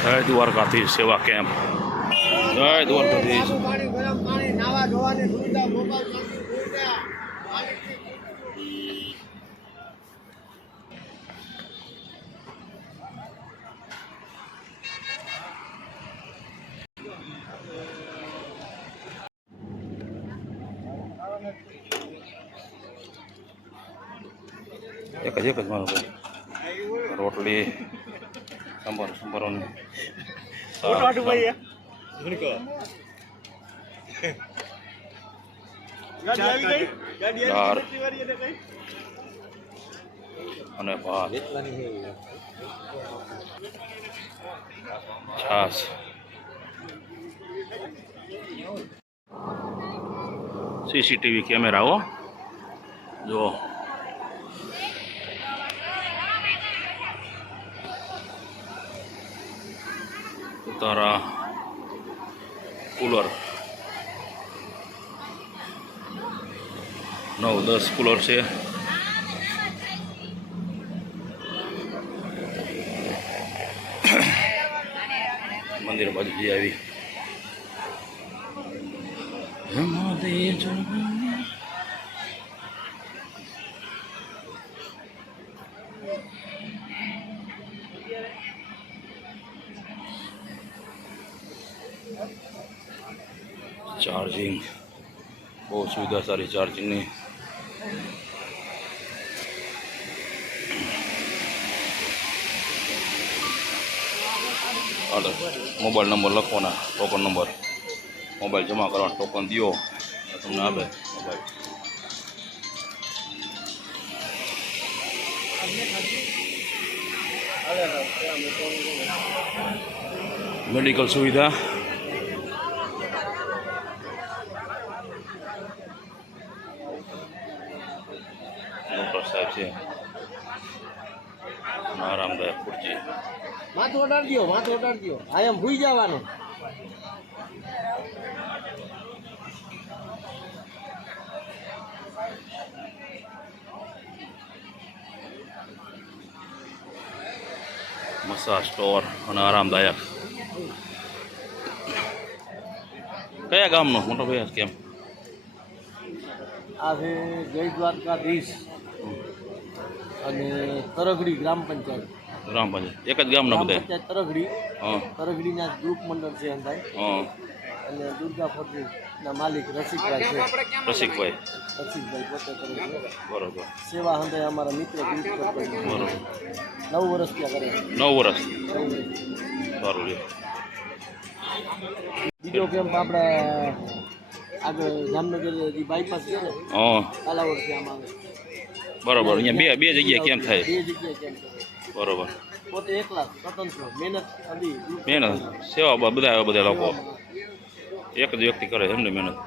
જય દ્વારકાધીશ સેવા કેમ્પ. જય દ્વારકાધીશ. એક જ મારો ભાઈ રોટલી સંભારો દાળ અને ભાત છાસ. સીસીટીવી કેમેરાઓ જો તારા કુલર 9-10 કુલર છે. મંદિર બાજુ જઈ આવી. ચાર્જિંગ બહુ સુવિધા સારી ચાર્જિંગની. હાલો મોબાઈલ નંબર લખવાના, ટોકન નંબર, મોબાઈલ જમા કરવાનો, ટોકન દો તમને આપે મોબાઈલ. મેડિકલ સુવિધા ડૉક્ટર સાહેબ છે. આરામદાયક ખુરશી. માથું ઓડાડી દો આ એમ ભૂઈ જવાનું. મસાજ સ્ટોર અને આરામદાયક. કયા ગામનો મોટો ભાઈ કેમ? આ છે જય દ્વારકાધીશ અને તરગડી ગ્રામ પંચાયત. ગ્રામ પંચાયત એક જ ગામના બધા? પંચાયત તરગડી. હા. તરગડીના ગ્રુપ મંડળ છે અંદાજ. હા. અને દુર્ગા ફોટરીના માલિક રસિકભાઈ છે. રસિકભાઈ પોતે કરે છે. બરોબર. સેવા હંધાય અમારા મિત્ર ગ્રુપ કરતા. બરોબર. 9 વર્ષ ત્યાં કરે. 9 વર્ષ. સારું છે. બીજો કેમ્પ આપણે આગળ જામનગર બાયપાસ છે ને, હા કાલાવડથી આમ આવે. બરોબર. અહીંયા બે જગ્યાએ કેમ થાય? 2 જગ્યાએ કેમ્પ કરે. બરોબર. પોતે એકલા સ્વતંત્ર મહેનત સેવા બધા લોકો એક જ વ્યક્તિ કરે એમની મહેનત.